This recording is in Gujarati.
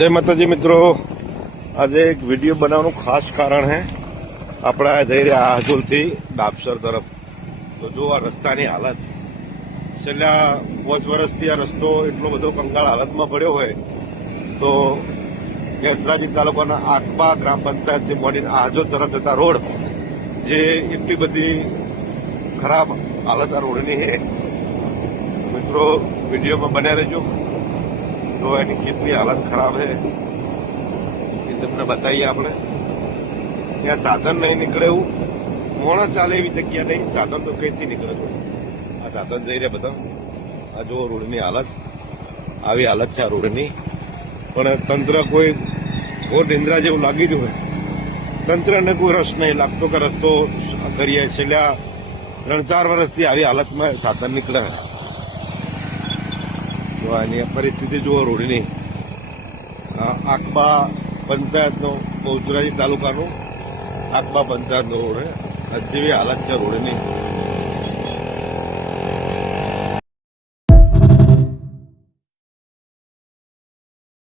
जय माता जी मित्रों, आज एक वीडियो बनाने खास कारण है अपना जई रहा हाजोल थी डाबसर तरफ। तो जो आ रस्ता की हालत छेल्ला 5 वर्षथी आ रस्तो एटलो बधो कंगाळ हालतमां पड्यो होय तो यत्राजी तालुकाना आकबा ग्राम पंचायत थी मोडीने हाजोल तरफ जता रोड जे एटली बधी खराब हालत आ रोडनी है। मित्रों वीडियो में बने रहो तो एनी कितनी हालत खराब है ये तमने बताइए। आपने ત્યાં સાધન નહીં નીકળે એવું મોણા ચાલે એવી જગ્યા નહીં, સાધન તો કઈથી નીકળે છે। આ સાધન જઈ રહ્યા બધા, આ જો રોડની હાલત આવી હાલત છે આ રોડની। પણ તંત્ર કોઈ નિંદ્રા જેવું લાગી રહ્યું હોય, તંત્રને કોઈ રસ નહીં લાગતો કે રસ્તો કરીએ। છેલ્લા 3-4 વર્ષથી આવી હાલતમાં સાધન નીકળે। તો આની પરિસ્થિતિ જુઓ રોડની। આકબા પંચાયતનો બહુચરાજી તાલુકાનું આકબા પંચાયતનો રોડ જેવી હાલત છે રોડની।